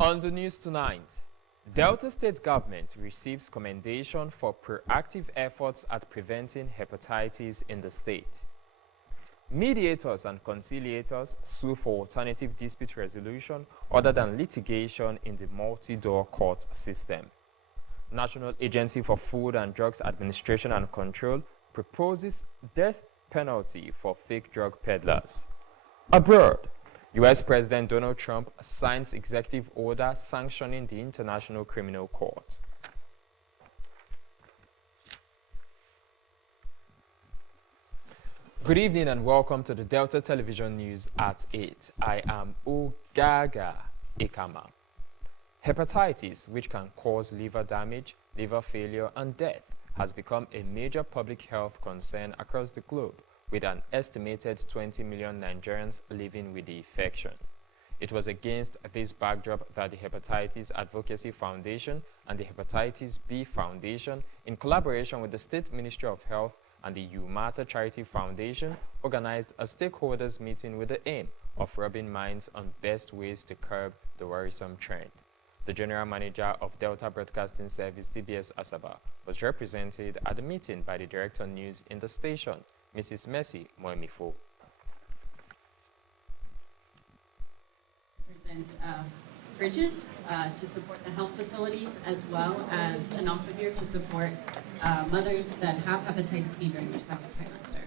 On the news tonight, Delta State government receives commendation for proactive efforts at preventing hepatitis in the state. Mediators and conciliators sue for alternative dispute resolution other than litigation in the multi-door court system. National Agency for Food and Drugs Administration and Control proposes death penalty for fake drug peddlers. Abroad, U.S. President Donald Trump signs executive order sanctioning the International Criminal Court. Good evening and welcome to the Delta Television News at 8. I am Ogaga Ikama. Hepatitis, which can cause liver damage, liver failure, and death, has become a major public health concern across the globe, with an estimated 20 million Nigerians living with the infection. It was against this backdrop that the Hepatitis Advocacy Foundation and the Hepatitis B Foundation, in collaboration with the State Ministry of Health and the UMATA Charity Foundation, organized a stakeholders meeting with the aim of rubbing minds on best ways to curb the worrisome trend. The General Manager of Delta Broadcasting Service, DBS Asaba, was represented at the meeting by the Director of News in the station, Mrs. Mercy Moemifo. Present fridges to support the health facilities, as well as tenofovir to support mothers that have hepatitis B during their second trimester.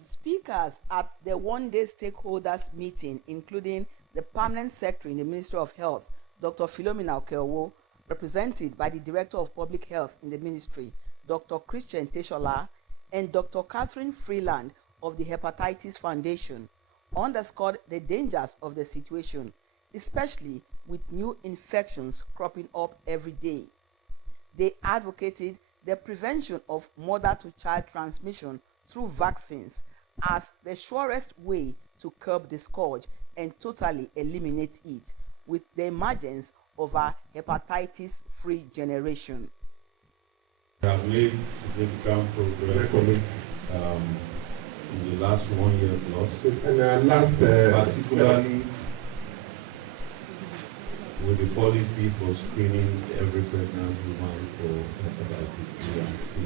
Speakers at the one-day stakeholders meeting, including the Permanent Secretary in the Ministry of Health, Dr. Philomena Okeowo, represented by the Director of Public Health in the Ministry, Dr. Christian Teshola, and Dr. Catherine Freeland of the Hepatitis Foundation, underscored the dangers of the situation, especially with new infections cropping up every day. They advocated the prevention of mother-to-child transmission through vaccines as the surest way to curb the scourge and totally eliminate it, with the emergence of a hepatitis-free generation. We have made significant progress in the last 1 year plus, particularly with the policy for screening every pregnant woman for hepatitis B and C.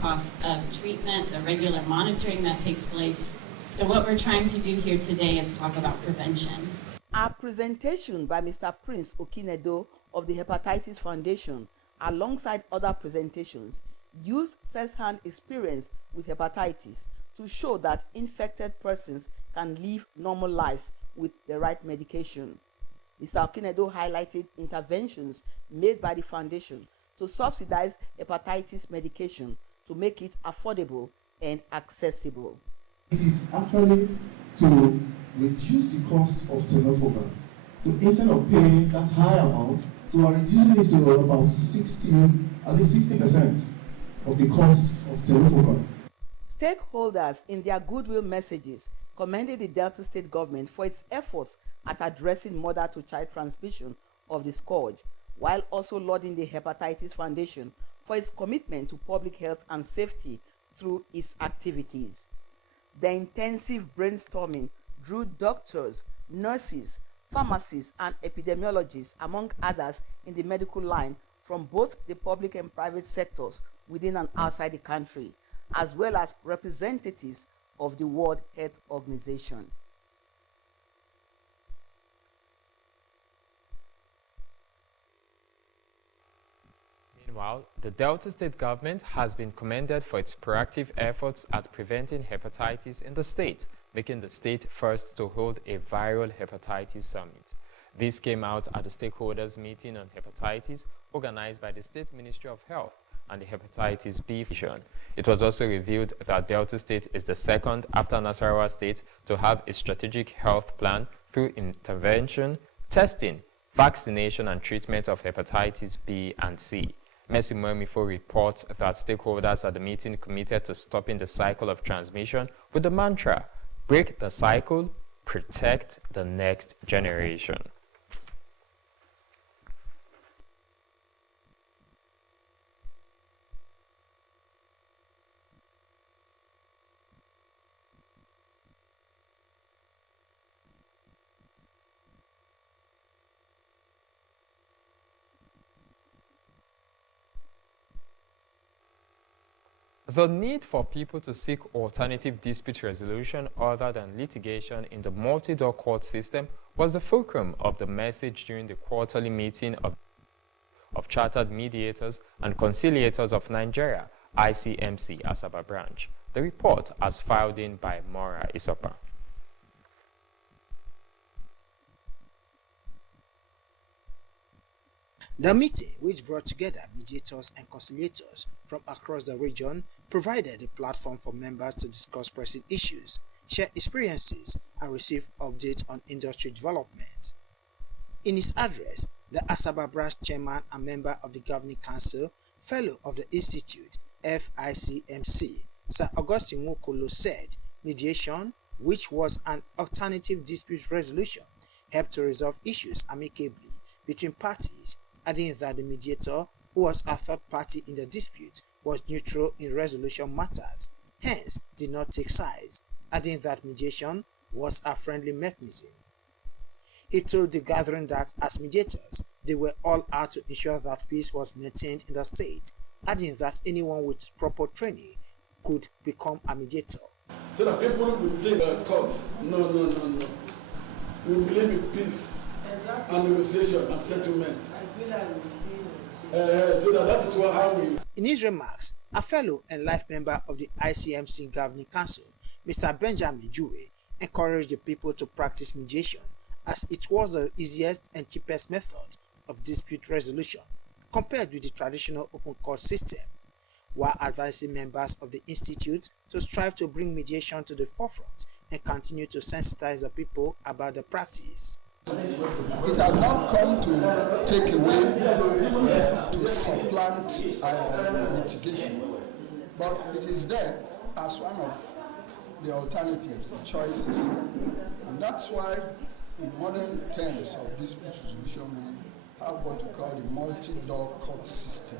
Cost of treatment, the regular monitoring that takes place. So what we're trying to do here today is talk about prevention. A presentation by Mr. Prince Okinedo of the Hepatitis Foundation, alongside other presentations, used first-hand experience with hepatitis to show that infected persons can live normal lives with the right medication. Mr. Okinedo highlighted interventions made by the foundation to subsidize hepatitis medication to make it affordable and accessible. It is actually to reduce the cost of tenofovir. Instead of paying that high amount, we are reducing it to about at least 60% of the cost of tenofovir. Stakeholders, in their goodwill messages, commended the Delta State government for its efforts at addressing mother-to-child transmission of the scourge, while also lauding the Hepatitis Foundation for its commitment to public health and safety through its activities. The intensive brainstorming drew doctors, nurses, pharmacists, and epidemiologists, among others in the medical line from both the public and private sectors within and outside the country, as well as representatives of the World Health Organization. Meanwhile, the Delta State government has been commended for its proactive efforts at preventing hepatitis in the state, making the state first to hold a viral hepatitis summit. This came out at the stakeholders meeting on hepatitis organized by the State Ministry of Health and the Hepatitis B Foundation. It was also revealed that Delta State is the second after Nasarawa State to have a strategic health plan through intervention, testing, vaccination and treatment of hepatitis B and C. Mercy Momifo reports that stakeholders at the meeting committed to stopping the cycle of transmission with the mantra, break the cycle, protect the next generation. The need for people to seek alternative dispute resolution other than litigation in the multi-door court system was the fulcrum of the message during the quarterly meeting of Chartered Mediators and Conciliators of Nigeria, ICMC Asaba branch. The report as filed in by Mora Isopa. The meeting, which brought together mediators and conciliators from across the region, provided a platform for members to discuss pressing issues, share experiences, and receive updates on industry development. In his address, the Asaba branch chairman and member of the governing council, fellow of the institute, FICMC, Sir Augustine Nwokolo said mediation, which was an alternative dispute resolution, helped to resolve issues amicably between parties, adding that the mediator, who was a third party in the dispute, was neutral in resolution matters, hence did not take sides, adding that mediation was a friendly mechanism. He told the gathering that as mediators, they were all out to ensure that peace was maintained in the state, adding that anyone with proper training could become a mediator. So that people will think court. No. We believe in peace and negotiation and settlement. So that is how we... In his remarks, a fellow and life member of the ICMC Governing Council, Mr. Benjamin Juwe, encouraged the people to practice mediation as it was the easiest and cheapest method of dispute resolution compared with the traditional open court system, while advising members of the institute to strive to bring mediation to the forefront and continue to sensitize the people about the practice. It has not come to take away, to supplant litigation, but it is there as one of the alternatives, the choices. And that's why in modern terms of dispute resolution, we have what we call a multi-door court system.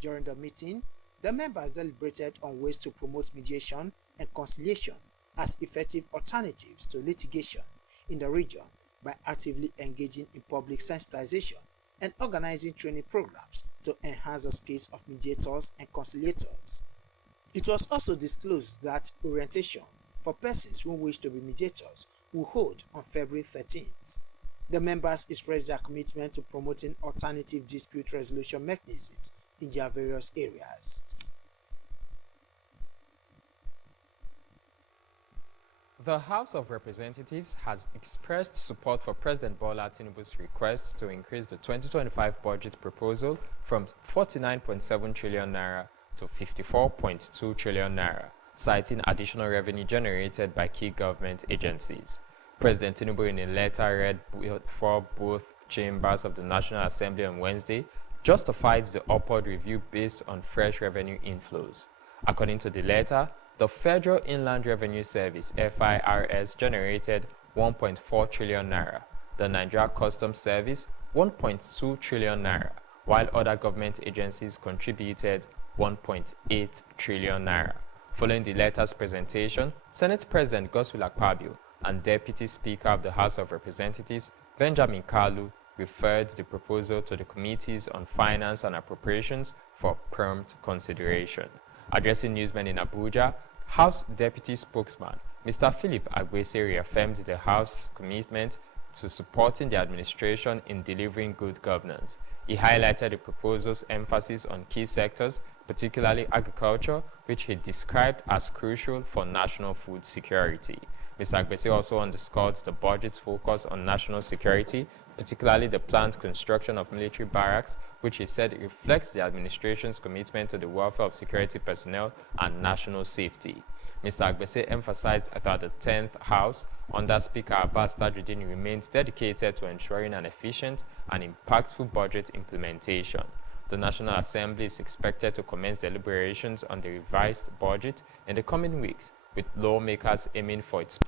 During the meeting, the members deliberated on ways to promote mediation and conciliation as effective alternatives to litigation in the region by actively engaging in public sensitization and organizing training programs to enhance the skills of mediators and conciliators. It was also disclosed that orientation for persons who wish to be mediators will hold on February 13th. The members expressed their commitment to promoting alternative dispute resolution mechanisms in their various areas. The House of Representatives has expressed support for President Bola Tinubu's request to increase the 2025 budget proposal from 49.7 trillion naira to 54.2 trillion naira, citing additional revenue generated by key government agencies. President Tinubu, in a letter read before both chambers of the National Assembly on Wednesday, justified the upward review based on fresh revenue inflows. According to the letter, the Federal Inland Revenue Service (FIRS) generated 1.4 trillion naira, the Nigeria Customs Service 1.2 trillion naira, while other government agencies contributed 1.8 trillion naira. Following the letter's presentation, Senate President Godswill Akpabio and Deputy Speaker of the House of Representatives Benjamin Kalu referred the proposal to the Committees on Finance and Appropriations for prompt consideration. Addressing newsmen in Abuja, House Deputy Spokesman Mr. Philip Agwese reaffirmed the House's commitment to supporting the administration in delivering good governance. He highlighted the proposal's emphasis on key sectors, particularly agriculture, which he described as crucial for national food security. Mr. Agwese also underscored the budget's focus on national security, particularly the planned construction of military barracks, which he said reflects the administration's commitment to the welfare of security personnel and national safety. Mr. Agbese emphasized that the 10th House, under Speaker Abbas Tajuddin, remains dedicated to ensuring an efficient and impactful budget implementation. The National Assembly is expected to commence deliberations on the revised budget in the coming weeks, with lawmakers aiming for its.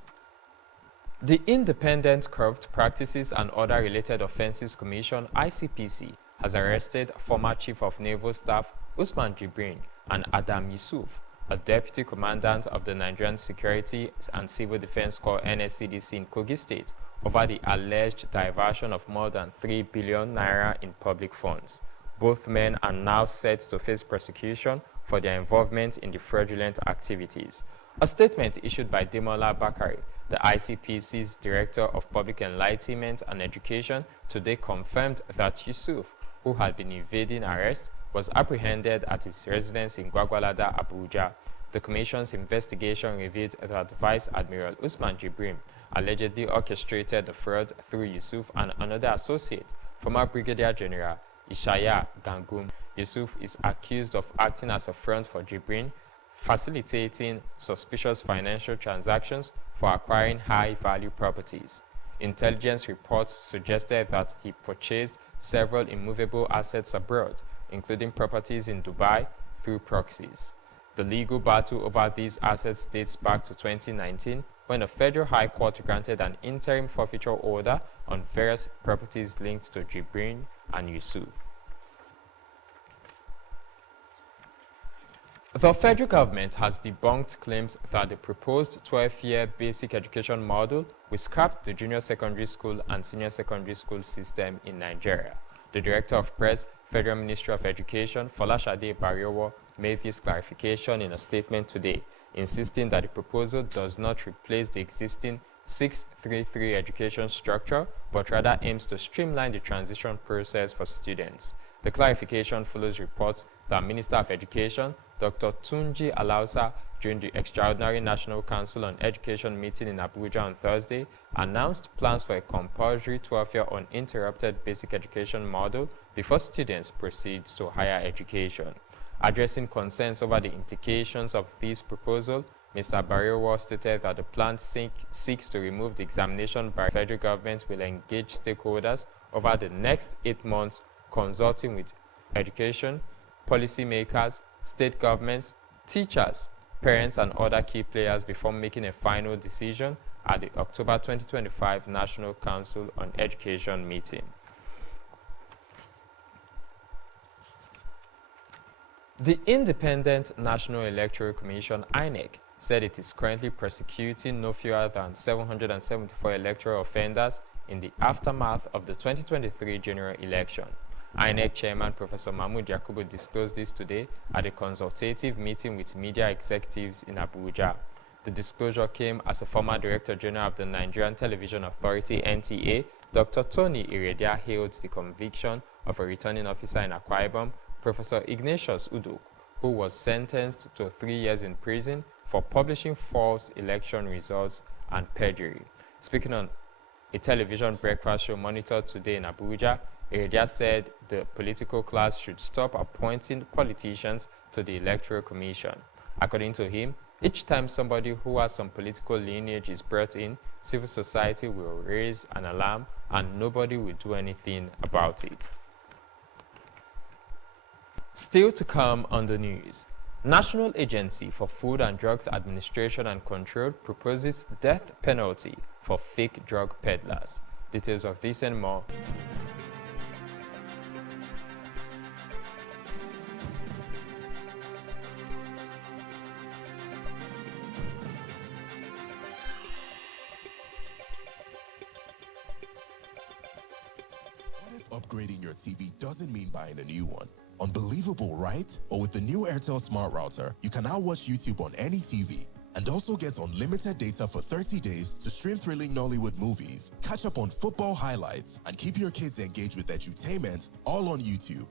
The Independent Corrupt Practices and Other Related Offences Commission, ICPC, has arrested former Chief of Naval Staff Usman Jibrin and Adam Yusuf, a deputy commandant of the Nigerian Security and Civil Defense Corps NSCDC in Kogi State, over the alleged diversion of more than 3 billion naira in public funds. Both men are now set to face prosecution for their involvement in the fraudulent activities. A statement issued by Demola Bakari, the ICPC's Director of Public Enlightenment and Education, today confirmed that Yusuf, who had been evading arrest, was apprehended at his residence in Gwagwalada, Abuja. The Commission's investigation revealed that Vice Admiral Usman Jibrin allegedly orchestrated the fraud through Yusuf and another associate, former Brigadier General Ishaya Gangum. Yusuf is accused of acting as a front for Jibrin, facilitating suspicious financial transactions for acquiring high-value properties. Intelligence reports suggested that he purchased several immovable assets abroad, including properties in Dubai, through proxies. The legal battle over these assets dates back to 2019, when the Federal High Court granted an interim forfeiture order on various properties linked to Jibrin and Yusuf. The federal government has debunked claims that the proposed 12-year basic education model will scrap the junior secondary school and senior secondary school system in Nigeria. The Director of Press, Federal Ministry of Education, Folashade Bariowo, made this clarification in a statement today, insisting that the proposal does not replace the existing 633 education structure, but rather aims to streamline the transition process for students. The clarification follows reports that Minister of Education, Dr. Tunji Alausa, during the Extraordinary National Council on Education meeting in Abuja on Thursday, announced plans for a compulsory 12-year uninterrupted basic education model before students proceed to higher education. Addressing concerns over the implications of this proposal, Mr. Bariowo stated that the plan seeks to remove the examination by the federal government will engage stakeholders over the next 8 months, consulting with education, policymakers, state governments, teachers, parents, and other key players before making a final decision at the October 2025 National Council on Education meeting. The Independent National Electoral Commission, INEC, said it is currently prosecuting no fewer than 774 electoral offenders in the aftermath of the 2023 general election. INEC Chairman Professor Mahmoud Yakubu disclosed this today at a consultative meeting with media executives in Abuja. The disclosure came as a former Director General of the Nigerian Television Authority, NTA, Dr. Tony Iredia, hailed the conviction of a returning officer in Akwa Ibom, Professor Ignatius Udok, who was sentenced to 3 years in prison for publishing false election results and perjury. Speaking on a television breakfast show monitored today in Abuja, Iredia said the political class should stop appointing politicians to the Electoral Commission. According to him, each time somebody who has some political lineage is brought in, civil society will raise an alarm and nobody will do anything about it. Still to come on the news, National Agency for Food and Drugs Administration and Control proposes death penalty for fake drug peddlers. Details of this and more. Upgrading your TV doesn't mean buying a new one. Unbelievable, right? But with the new Airtel Smart Router, you can now watch YouTube on any TV and also get unlimited data for 30 days to stream thrilling Nollywood movies, catch up on football highlights, and keep your kids engaged with edutainment all on YouTube.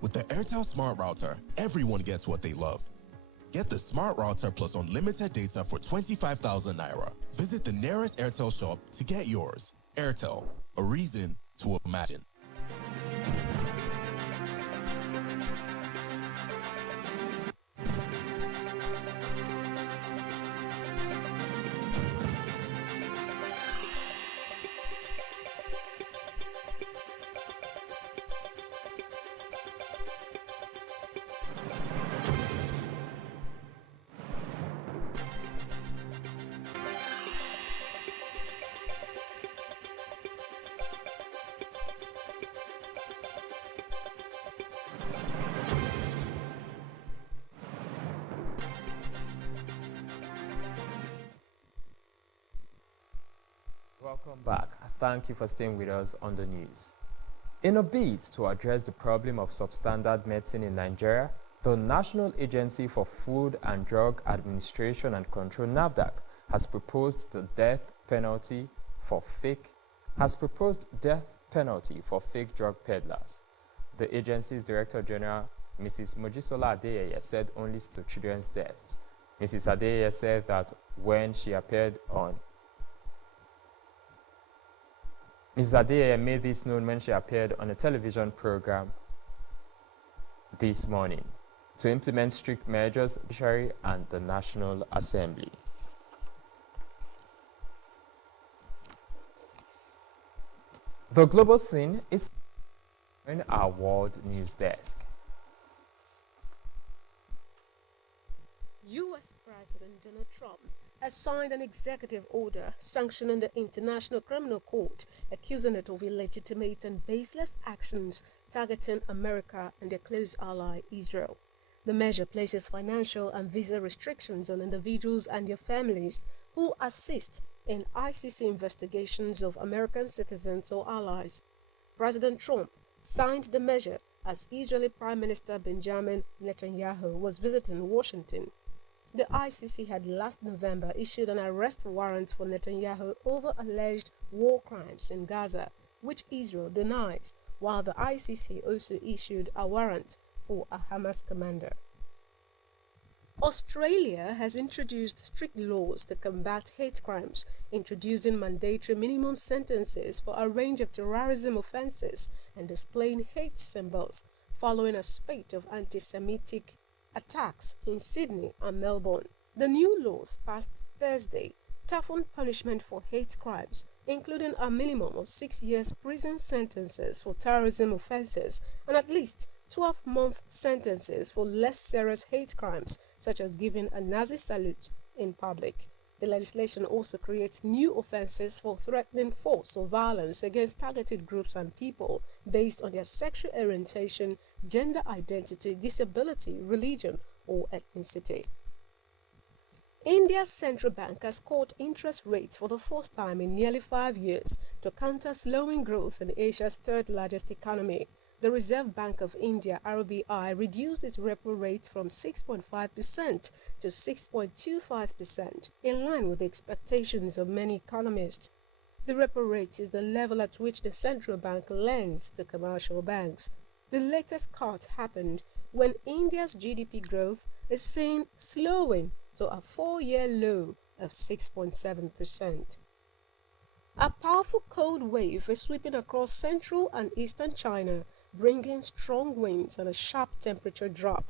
With the Airtel Smart Router, everyone gets what they love. Get the Smart Router plus unlimited data for 25,000 Naira. Visit the nearest Airtel shop to get yours. Airtel, a reason to imagine. Welcome back. Thank you for staying with us on the news. In a bid to address the problem of substandard medicine in Nigeria, the National Agency for Food and Drug Administration and Control (NAFDAC) has proposed death penalty for fake drug peddlers. The agency's Director General, Mrs. Mojisola Adeyeye, said only to children's deaths. Mrs. Adeyeye said that Mrs. Adeyeye made this known when she appeared on a television program this morning to implement strict measures in the judiciary and the National Assembly. The global scene is in our World News Desk. U.S. President Donald Trump has signed an executive order sanctioning the International Criminal Court, accusing it of illegitimate and baseless actions targeting America and their close ally, Israel. The measure places financial and visa restrictions on individuals and their families who assist in ICC investigations of American citizens or allies. President Trump signed the measure as Israeli Prime Minister Benjamin Netanyahu was visiting Washington. The ICC had last November issued an arrest warrant for Netanyahu over alleged war crimes in Gaza, which Israel denies, while the ICC also issued a warrant for a Hamas commander. Australia has introduced strict laws to combat hate crimes, introducing mandatory minimum sentences for a range of terrorism offences and displaying hate symbols, following a spate of anti-Semitic attacks in Sydney and Melbourne. The new laws passed Thursday toughened punishment for hate crimes, including a minimum of 6 years prison sentences for terrorism offences and at least 12-month sentences for less serious hate crimes, such as giving a Nazi salute in public. The legislation also creates new offences for threatening force or violence against targeted groups and people based on their sexual orientation, gender identity, disability, religion, or ethnicity. India's central bank has cut interest rates for the first time in nearly 5 years to counter slowing growth in Asia's third-largest economy. The Reserve Bank of India, RBI, reduced its repo rate from 6.5% to 6.25%, in line with the expectations of many economists. The repo rate is the level at which the central bank lends to commercial banks. The latest cut happened when India's GDP growth is seen slowing to a 4-year low of 6.7%. A powerful cold wave is sweeping across central and eastern China, bringing strong winds and a sharp temperature drop.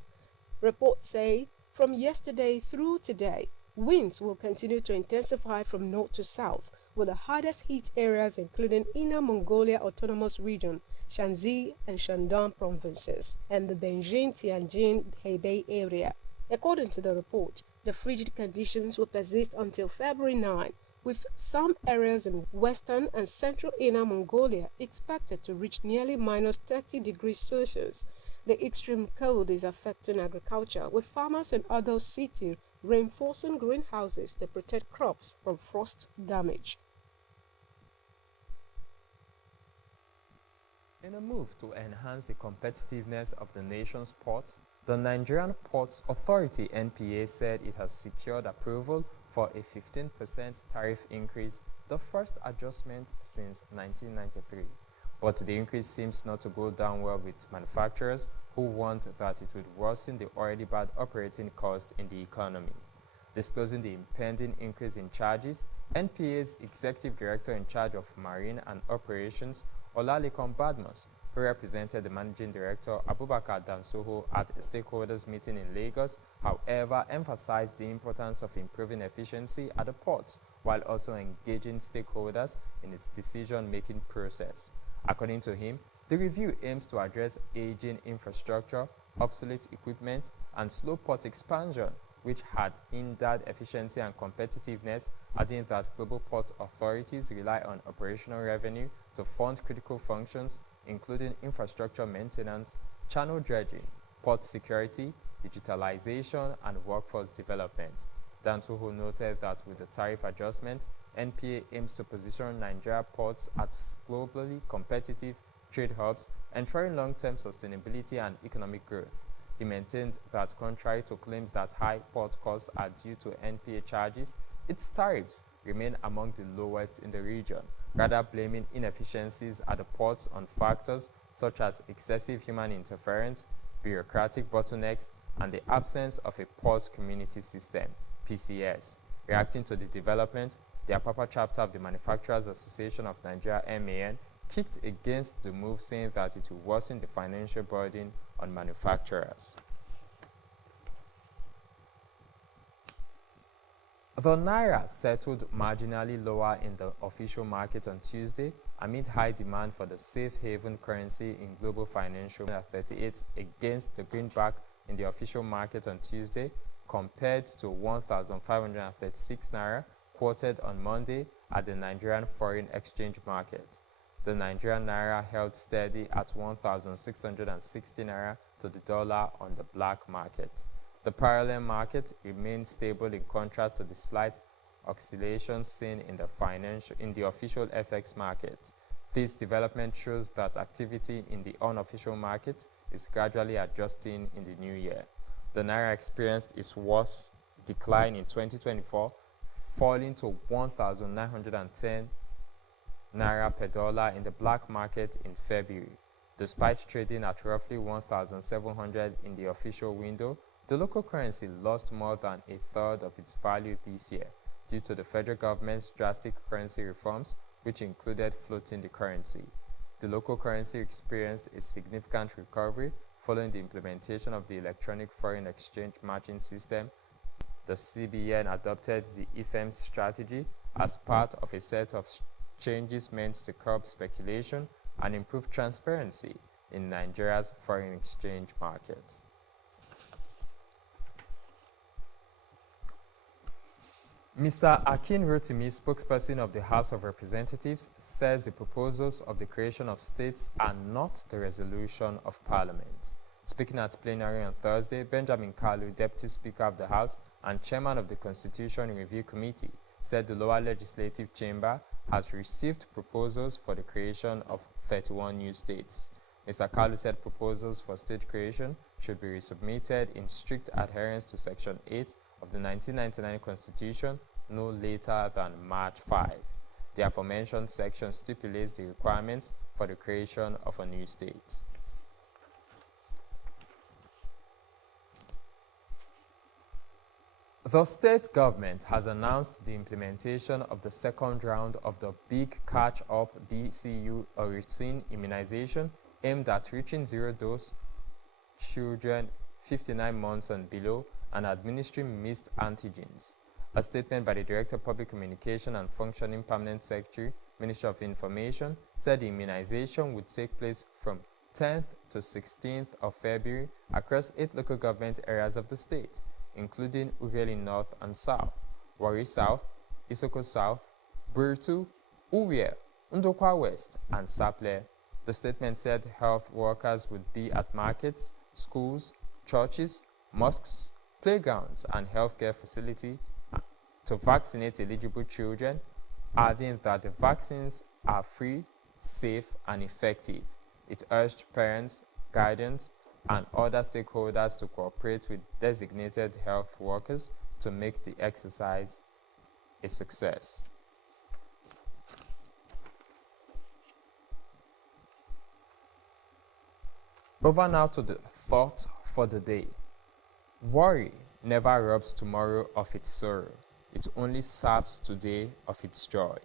Reports say from yesterday through today, winds will continue to intensify from north to south, with the hardest hit areas including Inner Mongolia Autonomous Region, Shanxi and Shandong provinces, and the Beijing-Tianjin-Hebei area. According to the report, the frigid conditions will persist until February 9, with some areas in western and central Inner Mongolia expected to reach nearly minus 30 degrees Celsius. The extreme cold is affecting agriculture, with farmers in other cities reinforcing greenhouses to protect crops from frost damage. In a move to enhance the competitiveness of the nation's ports, the Nigerian Ports Authority (NPA) said it has secured approval for a 15% tariff increase, the first adjustment since 1993. But the increase seems not to go down well with manufacturers who want that it would worsen the already bad operating cost in the economy. Disclosing the impending increase in charges, NPA's Executive Director in charge of Marine and Operations, Olalekan Badmus, who represented the Managing Director Abubakar Dansoho at a stakeholders meeting in Lagos, however, emphasized the importance of improving efficiency at the ports while also engaging stakeholders in its decision-making process. According to him, the review aims to address aging infrastructure, obsolete equipment, and slow port expansion, which had hindered efficiency and competitiveness, adding that global port authorities rely on operational revenue to fund critical functions, including infrastructure maintenance, channel dredging, port security, digitalization, and workforce development. Dansoho noted that with the tariff adjustment, NPA aims to position Nigeria ports as globally competitive trade hubs, ensuring long-term sustainability and economic growth. He maintained that contrary to claims that high port costs are due to NPA charges, its tariffs remain among the lowest in the region, rather blaming inefficiencies at the ports on factors such as excessive human interference, bureaucratic bottlenecks, and the absence of a port community system, PCS. Reacting to the development, the Apapa chapter of the Manufacturers Association of Nigeria, MAN, kicked against the move, saying that it will worsen the financial burden on manufacturers. The Naira settled marginally lower in the official market on Tuesday amid high demand for the safe haven currency in global financial 38 against the greenback in the official market on Tuesday, compared to 1,536 Naira quoted on Monday at the Nigerian foreign exchange market. The Nigerian Naira held steady at 1,660 Naira to the dollar on the black market. The parallel market remained stable in contrast to the slight oscillations seen in the official FX market. This development shows that activity in the unofficial market is gradually adjusting in the new year. The Naira experienced its worst decline in 2024, falling to 1,910 Naira per dollar in the black market in February. Despite trading at roughly 1,700 in the official window, the local currency lost more than a third of its value this year due to the federal government's drastic currency reforms, which included floating the currency. The local currency experienced a significant recovery following the implementation of the electronic foreign exchange matching system. The CBN adopted the 8Pm strategy as part of a set of changes meant to curb speculation and improve transparency in Nigeria's foreign exchange market. Mr. Akin Rotimi, spokesperson of the House of Representatives, says the proposals of the creation of states are not the resolution of Parliament. Speaking at plenary on Thursday, Benjamin Kalu, Deputy Speaker of the House and Chairman of the Constitution Review Committee, said the lower legislative chamber has received proposals for the creation of 31 new states. Mr. Kalu said proposals for state creation should be resubmitted in strict adherence to Section 8 of the 1999 Constitution no later than March 5. The aforementioned section stipulates the requirements for the creation of a new state. The state government has announced the implementation of the second round of the Big Catch-Up BCU or routine immunization aimed at reaching zero-dose children 59 months and below and administering missed antigens. A statement by the Director of Public Communication and Functioning Permanent Secretary, Ministry of Information, said the immunization would take place from 10th to 16th of February across 8 local government areas of the state, including Ughelli North and South, Warri South, Isoko South, Burtu, Uwie, Ndokwa West, and Saple. The statement said health workers would be at markets, schools, churches, mosques, playgrounds, and healthcare facilities to vaccinate eligible children, adding that the vaccines are free, safe, and effective. It urged parents, guardians, and other stakeholders to cooperate with designated health workers to make the exercise a success. Over now to the thought for the day. Worry never robs tomorrow of its sorrow. It only serves today of its joy.